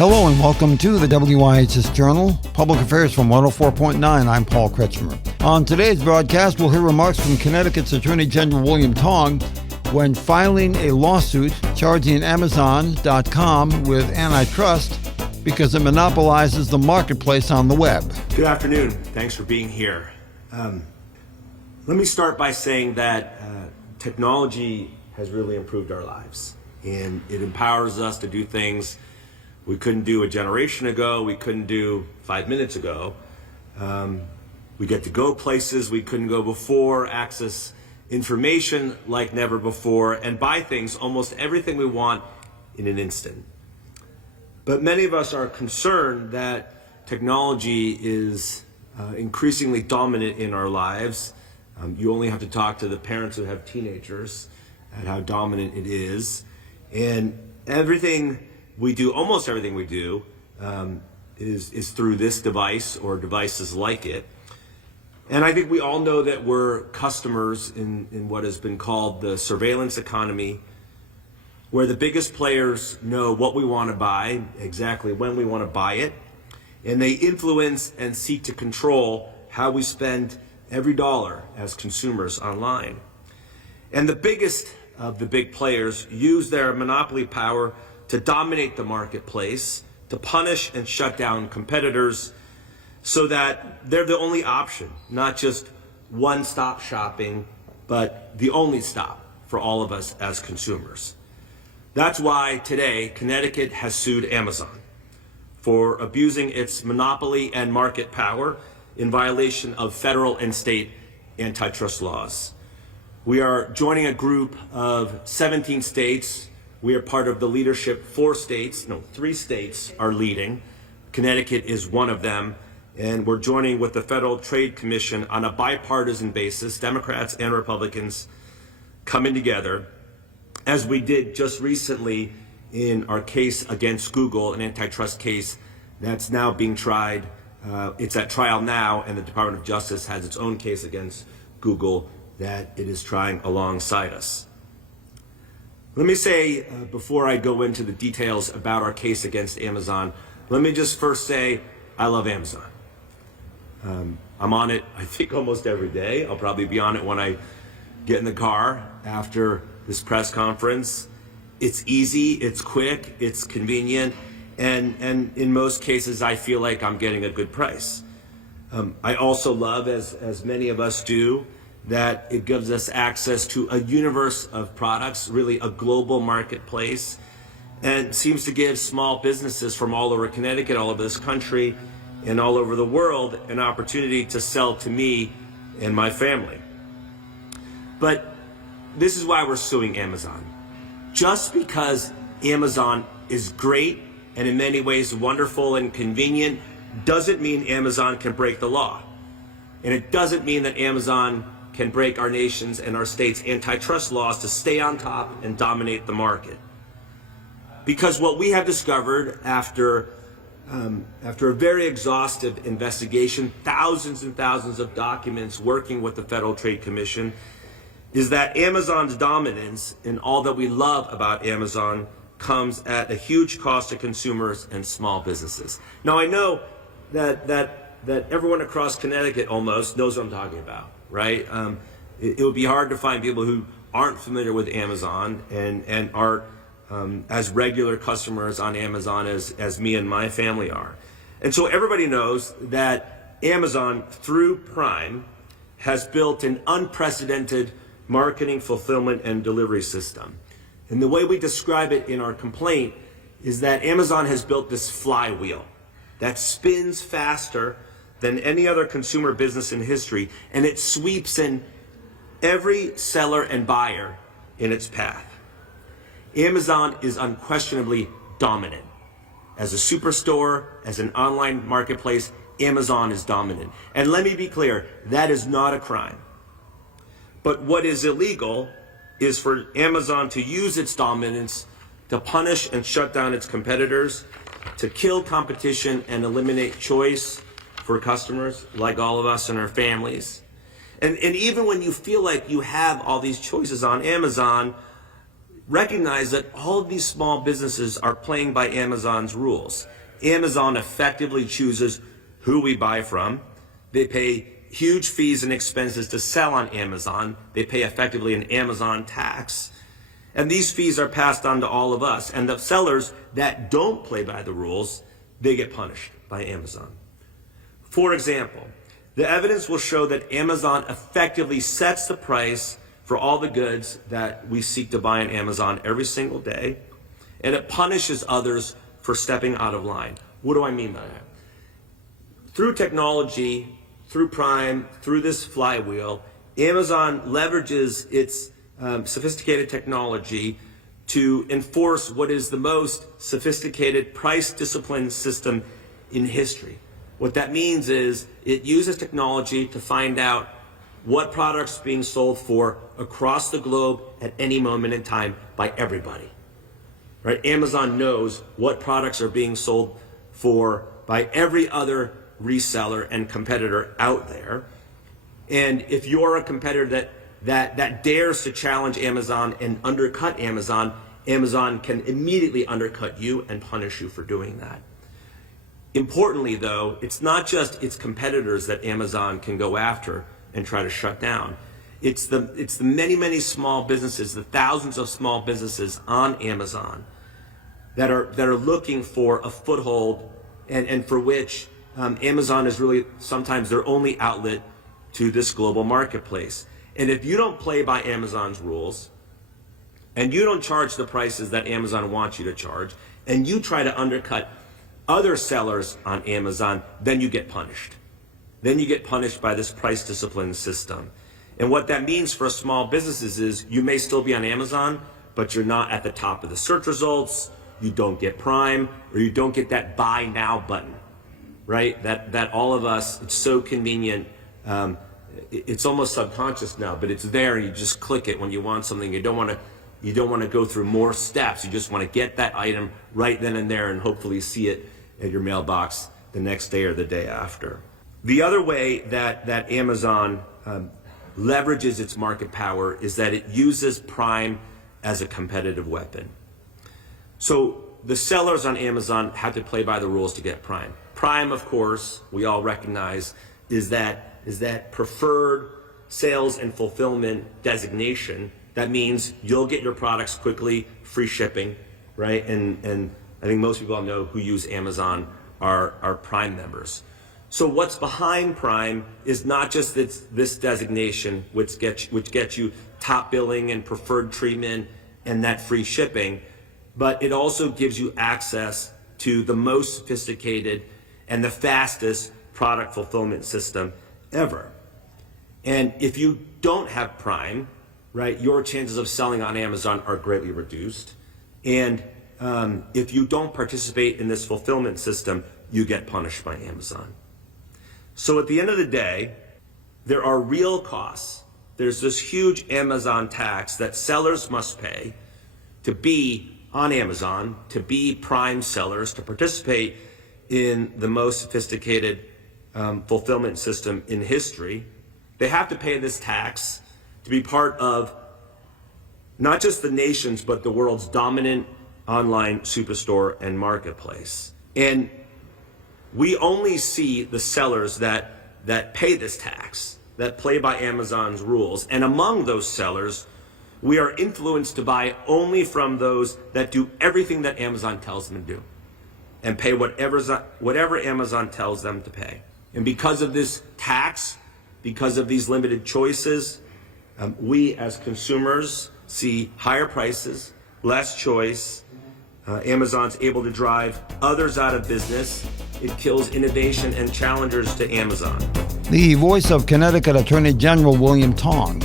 Hello and welcome to the WIHS Journal, Public Affairs from 104.9. I'm Paul Kretschmer. On today's broadcast, we'll hear remarks from Connecticut's Attorney General William Tong when filing a lawsuit charging Amazon.com with antitrust because it monopolizes the marketplace on the web. Good afternoon. Thanks for being here. Let me start by saying that technology has really improved our lives, and it empowers us to do things we couldn't do a generation ago, we couldn't do 5 minutes ago. We get to go places we couldn't go before, access information like never before, and buy things, almost everything we want, in an instant. But many of us are concerned that technology is increasingly dominant in our lives. You only have to talk to the parents who have teenagers and how dominant it is. And almost everything we do is through this device or devices like it. And I think we all know that we're customers in what has been called the surveillance economy, where the biggest players know what we want to buy, exactly when we want to buy it, and they influence and seek to control how we spend every dollar as consumers online. And the biggest of the big players use their monopoly power to dominate the marketplace, to punish and shut down competitors so that they're the only option, not just one-stop shopping, but the only stop for all of us as consumers. That's why today Connecticut has sued Amazon for abusing its monopoly and market power in violation of federal and state antitrust laws. We are joining a group of 17 states. We are part of the leadership. 3 states are leading. Connecticut is one of them. And we're joining with the Federal Trade Commission on a bipartisan basis, Democrats and Republicans coming together, as we did just recently in our case against Google, an antitrust case that's now being tried. It's at trial now, and the Department of Justice has its own case against Google that it is trying alongside us. Let me say, before I go into the details about our case against Amazon, let me just first say I love Amazon. I'm on it, I think, almost every day. I'll probably be on it when I get in the car after this press conference. It's easy, it's quick, it's convenient, and in most cases I feel like I'm getting a good price. I also love, as many of us do, that it gives us access to a universe of products, really a global marketplace, and seems to give small businesses from all over Connecticut, all over this country, and all over the world an opportunity to sell to me and my family. But this is why we're suing Amazon. Just because Amazon is great and in many ways wonderful and convenient doesn't mean Amazon can break the law. And it doesn't mean that Amazon can break our nation's and our state's antitrust laws to stay on top and dominate the market. Because what we have discovered after a very exhaustive investigation, thousands and thousands of documents working with the Federal Trade Commission, is that Amazon's dominance and all that we love about Amazon comes at a huge cost to consumers and small businesses. Now, I know that everyone across Connecticut almost knows what I'm talking about, right? It would be hard to find people who aren't familiar with Amazon and are as regular customers on Amazon as me and my family are. And so everybody knows that Amazon, through Prime, has built an unprecedented marketing, fulfillment, and delivery system. And the way we describe it in our complaint is that Amazon has built this flywheel that spins faster than any other consumer business in history, and it sweeps in every seller and buyer in its path. Amazon is unquestionably dominant. As a superstore, as an online marketplace, Amazon is dominant. And let me be clear, that is not a crime. But what is illegal is for Amazon to use its dominance to punish and shut down its competitors, to kill competition and eliminate choice for customers like all of us and our families. And even when you feel like you have all these choices on Amazon, recognize that all of these small businesses are playing by Amazon's rules. Amazon effectively chooses who we buy from. They pay huge fees and expenses to sell on Amazon. They pay effectively an Amazon tax. And these fees are passed on to all of us. And the sellers that don't play by the rules, they get punished by Amazon. For example, the evidence will show that Amazon effectively sets the price for all the goods that we seek to buy on Amazon every single day, and it punishes others for stepping out of line. What do I mean by that? Through technology, through Prime, through this flywheel, Amazon leverages its sophisticated technology to enforce what is the most sophisticated price discipline system in history. What that means is it uses technology to find out what products are being sold for across the globe at any moment in time by everybody. Right? Amazon knows what products are being sold for by every other reseller and competitor out there. And if you're a competitor that dares to challenge Amazon and undercut Amazon, Amazon can immediately undercut you and punish you for doing that. Importantly, though, it's not just its competitors that Amazon can go after and try to shut down. It's the many, many small businesses, the thousands of small businesses on Amazon that are looking for a foothold and for which Amazon is really sometimes their only outlet to this global marketplace. And if you don't play by Amazon's rules, and you don't charge the prices that Amazon wants you to charge, and you try to undercut other sellers on Amazon, then you get punished. Then you get punished by this price discipline system. And what that means for small businesses is you may still be on Amazon, but you're not at the top of the search results, you don't get Prime, or you don't get that buy now button, right? That all of us, it's so convenient. It's almost subconscious now, but it's there and you just click it when you want something. You don't want to go through more steps. You just want to get that item right then and there and hopefully see it at your mailbox the next day or the day after. The other way that Amazon leverages its market power is that it uses Prime as a competitive weapon. So the sellers on Amazon have to play by the rules to get Prime. Prime, of course, we all recognize, is that preferred sales and fulfillment designation. That means you'll get your products quickly, free shipping, right? And I think most people know who use Amazon are Prime members. So what's behind Prime is not just this designation, which gets you top billing and preferred treatment and that free shipping, but it also gives you access to the most sophisticated and the fastest product fulfillment system ever. And if you don't have Prime, right, your chances of selling on Amazon are greatly reduced. And if you don't participate in this fulfillment system, you get punished by Amazon. So at the end of the day, there are real costs. There's this huge Amazon tax that sellers must pay to be on Amazon, to be Prime sellers, to participate in the most sophisticated fulfillment system in history. They have to pay this tax to be part of not just the nation's, but the world's dominant online superstore and marketplace. And we only see the sellers that pay this tax, that play by Amazon's rules. And among those sellers, we are influenced to buy only from those that do everything that Amazon tells them to do and pay whatever Amazon tells them to pay. And because of this tax, because of these limited choices, we as consumers see higher prices, less choice. Amazon's able to drive others out of business. It kills innovation and challengers to Amazon. The voice of Connecticut Attorney General William Tong.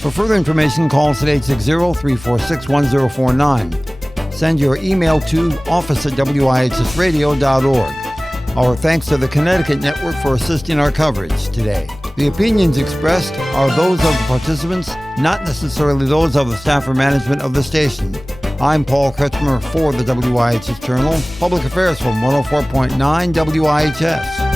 For further information, call us at 860-346-1049. Send your email to office@wihsradio.org. Our thanks to the Connecticut Network for assisting our coverage today. The opinions expressed are those of the participants, not necessarily those of the staff or management of the station. I'm Paul Kretschmer for the WIHS Journal, Public Affairs from 104.9 WIHS.